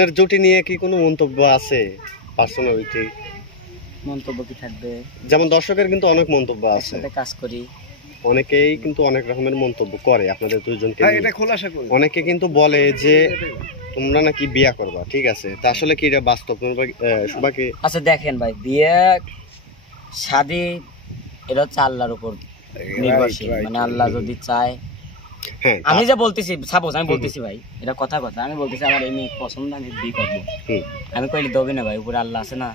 আপনার জুটি নিয়ে কি কোনো মন্তব্য আছে? পার্সোনালিটি মন্তব্য কি থাকবে? যেমন দর্শকের কিন্তু অনেক মন্তব্য আছে, একসাথে কাজ করি, অনেকেই কিন্তু অনেক রকমের মন্তব্য করে আপনাদের দুইজনকে নিয়ে। এটা খোলাসা করি। অনেকে কিন্তু বলে যে তোমরা নাকি বিয়ে করবা, ঠিক আছে, তা আসলে কি এটা বাস্তব? সুভাকে আচ্ছা দেখেন ভাই, বিয়ে শাদী এটা হচ্ছে আল্লাহর উপর নির্ভরশীল, মানে আল্লাহ যদি চায়। হ্যাঁ, আমি যে বলতেছি, সাপোজ আমি বলতেছি ভাই, এটা কথা আমি বলতেছি আমার এই মেয়ে পছন্দ, আমি বিয়ে করবো, আমি কইলে দেবি না ভাই, উপরে আল্লাহ আছে না।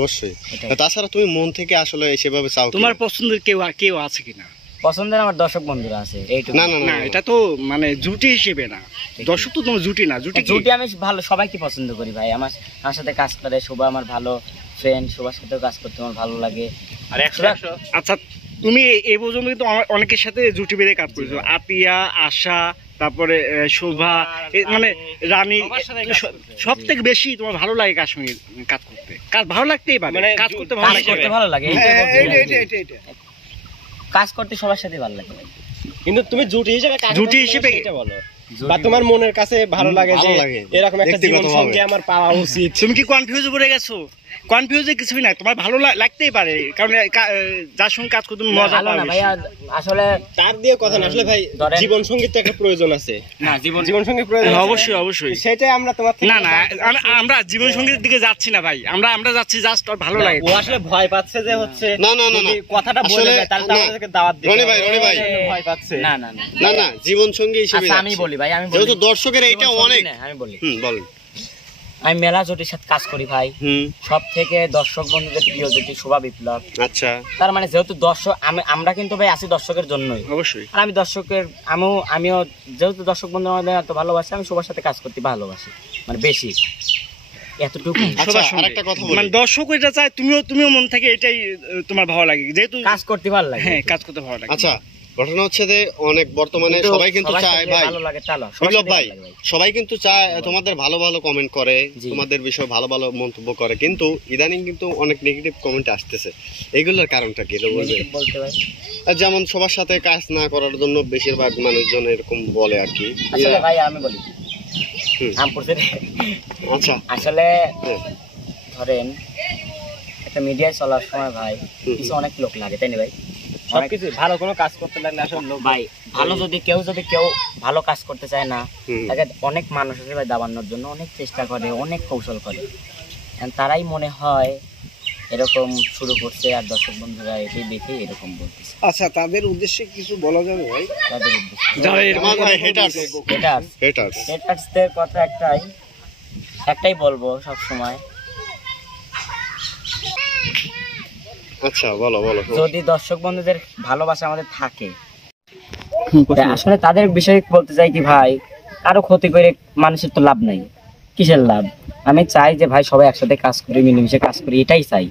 অবশ্যই। তাছাড়া তুমি মন থেকে আসলে সেভাবে চাও? তোমার পছন্দের কেউ আছে কিনা? পছন্দের আমার দর্শক বন্ধুরা আছে, এইটুকু। না না না, এটা তো মানে জুটি হিসেবে না, দর্শক তো তোমার জুটি না। জুটি আমি ভালো সবাইকে পছন্দ করি ভাই, আমার সাথে কাজ করে শোভা আমার ভালো ফ্রেন্ড, শোভার সাথেও কাজ করতে আমার ভালো লাগে। আর আচ্ছা, তুমি এই পর্যন্ত কিন্তু অনেকের সাথে জুটি বেঁধে কাজ করেছো, আতিয়া, আশা, তারপরে শোভা, মানে রানী, সব থেকে বেশি তোমার ভালো লাগে কার সঙ্গে কাজ করতে? কাজ ভালো লাগতেই পারে, মানে কাজ করতে ভালো লাগে, কাজ করতে সবার সাথে ভালো লাগে। কিন্তু তুমি জুটি হিসেবে এটা বলো, বা তোমার মনের কাছে ভালো লাগে যে এরকম একটা জীবন সঙ্গী আমার পাওয়া উচিত। তুমি কি কনফিউজে পড়ে গেছো? কনফিউজে কিছুই না, তোমার ভালো লাগতেই পারে, কারণ যার সঙ্গে কাজ করতে মজা পাবে। ভাই আসলে তার দিয়ে কথা না, আসলে ভাই জীবন সঙ্গীত তো একটা প্রয়োজন আছে না, জীবন সঙ্গী প্রয়োজন। অবশ্যই সেটাই আমরা তোমার না না, আমরা জীবন সঙ্গীর দিকে যাচ্ছি না ভাই, আমরা যাচ্ছি জাস্ট আর ভালো লাগে। ও আসলে ভয় পাচ্ছে যে হচ্ছে না না না, কথাটা বলে যায় তাহলে আমাদেরকে দাওয়াত দিতে। রনি ভাই ভয় পাচ্ছে। না না না না, জীবন সঙ্গী হিসেবে আমি বলি ভাই, আমি যেহেতু দর্শকের এইটা অনেক, আমি বলি বলেন। আমি মেলা জুটির সাথে কাজ করি ভাই, সব থেকে দর্শক বন্ধুদের প্রিয় জুটি শোভা বিপ্লব। আচ্ছা, তার মানে যেহেতু দর্শক, আমরা কিন্তু ভাই আছি দর্শকের জন্যই, অবশ্যই। আর আমি দর্শকের, আমিও যেহেতু দর্শক বন্ধু আমাদের এত ভালোবাসি, আমি সবার সাথে কাজ করতে ভালোবাসি, মানে বেশি এতটুকু। আরেকটা কথা বলি, মানে দর্শক এটা চায়, তুমিও মন থেকে এটাই তোমার ভালো লাগে, যেহেতু কাজ করতে ভালো লাগে। হ্যাঁ, কাজ করতে ভালো লাগে। আচ্ছা, ঘটনা হচ্ছে যে অনেক বর্তমানে সবাই কিন্তু চায় ভাই, বিপ্লব ভাই, সবাই কিন্তু চায় তোমাদের ভালো ভালো কমেন্ট করে, তোমাদের বিষয়ে ভালো ভালো মন্তব্য করে, কিন্তু ইদানিং কিন্তু অনেক নেগেটিভ কমেন্ট আসতেছে। এগুলোর কারণটা কি বলতে ভাই? যেমন সবার সাথে কাজ না করার জন্য বেশিরভাগ মানুষজন এরকম বলে আর কি। আসলে ভাই আমি বলি, আচ্ছা, আসলে ধরেন একটা মিডিয়ায় চলার সময় ভাই কিছু অনেক লোক লাগে, তাই না ভাই? সবকিছু ভালো কোনো কাজ করতে লাগলে আসলে লোক ভাই ভালো, যদি কেউ ভালো কাজ করতে চায় না, তাকে অনেক মানুষ আছে ভাই দাবানোর জন্য অনেক চেষ্টা করে, অনেক কৌশল করে, তারাই মনে হয় এরকম শুরু করছে, আর দর্শক বন্ধুরা এটাই দেখে এরকম বলতেছে। আচ্ছা, তাদের উদ্দেশ্যে কিছু বলা যাবে ভাই? তাদের হেটার্সদের কথা একটাই বলবো সব সময়, আচ্ছা বলো, যদি দর্শক বন্ধুদের ভালোবাসা আমাদের থাকে, আসলে তাদের বিষয়ে বলতে চাই কি ভাই, কারো ক্ষতি করে মানুষের তো লাভ নাই, কিসের লাভ? আমি চাই যে ভাই সবাই একসাথে কাজ করি, মিলেমিশে কাজ করি, এটাই চাই।